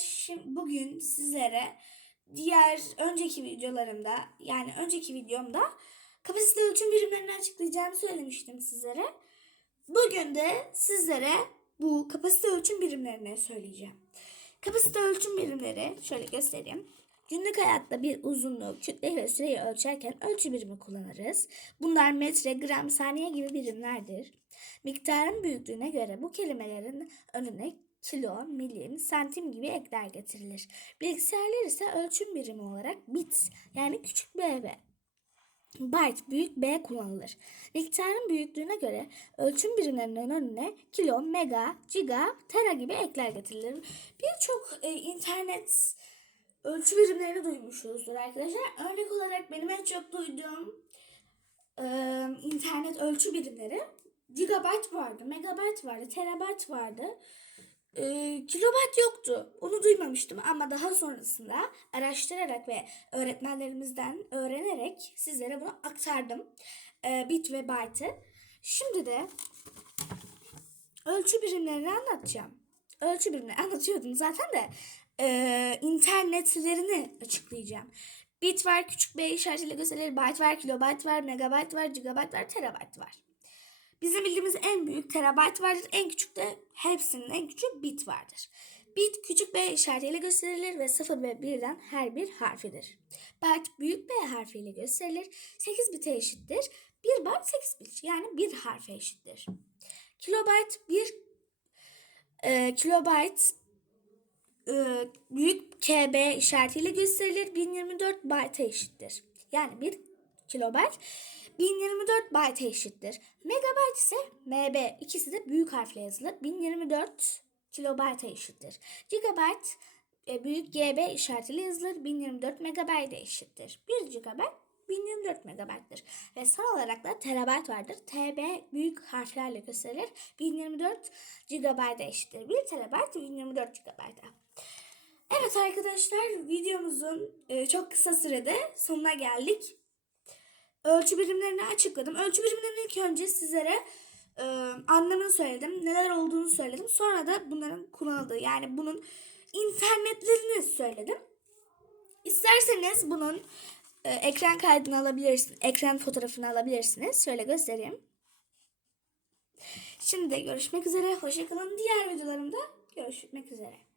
Şimdi bugün sizlere diğer önceki videolarımda yani önceki videomda kapasite ölçüm birimlerini açıklayacağımı söylemiştim sizlere. Bugün de sizlere bu kapasite ölçüm birimlerini söyleyeceğim. Kapasite ölçüm birimleri şöyle göstereyim. Günlük hayatta bir uzunluğu, kütle ve süreyi ölçerken ölçü birimi kullanırız. Bunlar metre, gram, saniye gibi birimlerdir. Miktarın büyüklüğüne göre bu kelimelerin önüne kilo, milim, santim gibi ekler getirilir. Bilgisayarlar ise ölçüm birimi olarak bit yani küçük b ve byte büyük B kullanılır. Miktarın büyüklüğüne göre ölçüm birimlerinin önüne kilo, mega, giga, tera gibi ekler getirilir. Birçok e, internet ölçü birimlerini duymuşuzdur arkadaşlar. Örnek olarak benim en çok duyduğum e, internet ölçü birimleri gigabyte vardı, megabyte vardı, terabyte vardı. E, kilobayt yoktu. Onu duymamıştım ama daha sonrasında araştırarak ve öğretmenlerimizden öğrenerek sizlere bunu aktardım. E, bit ve byte'ı. Şimdi de ölçü birimlerini anlatacağım. Ölçü birimleri anlatıyordum zaten de e, internetlerini açıklayacağım. Bit var, küçük b işaretiyle gösterilir. Byte var, kilobayt var, megabayt var, gigabayt var, terabayt var. Bizim bildiğimiz en büyük terabayt vardır. En küçük de hepsinin en küçük bit vardır. Bit küçük b işaretiyle gösterilir ve 0 ve 1'den her bir harfidir. Byte büyük b harfiyle gösterilir. 8 bite eşittir. 1 byte 8 bit yani bir harfe eşittir. Kilobayt 1 e, kilobayt büyük KB işaretiyle gösterilir. 1024 byte eşittir. Yani 1 kilobayt 1024 byte eşittir. Megabayt ise MB ikisi de büyük harfle yazılır. 1024 kilobayta eşittir. Gigabyte e, büyük GB işaretiyle yazılır. 1024 megabayta eşittir. 1 gigabayt 1024 megabayttır. Ve son olarak da terabayt vardır. TB büyük harflerle gösterilir. 1024 gigabayta eşittir. 1 terabayt 1024 gigabayta. Evet arkadaşlar videomuzun e, çok kısa sürede sonuna geldik. Ölçü birimlerini açıkladım. Ölçü birimlerinin ilk önce sizlere e, anlamını söyledim. Neler olduğunu söyledim. Sonra da bunların kullanıldığı yani bunun internetlerini söyledim. İsterseniz bunun e, ekran kaydını alabilirsiniz. Ekran fotoğrafını alabilirsiniz. Şöyle göstereyim. Şimdi görüşmek üzere. Hoşçakalın. Diğer videolarımda görüşmek üzere.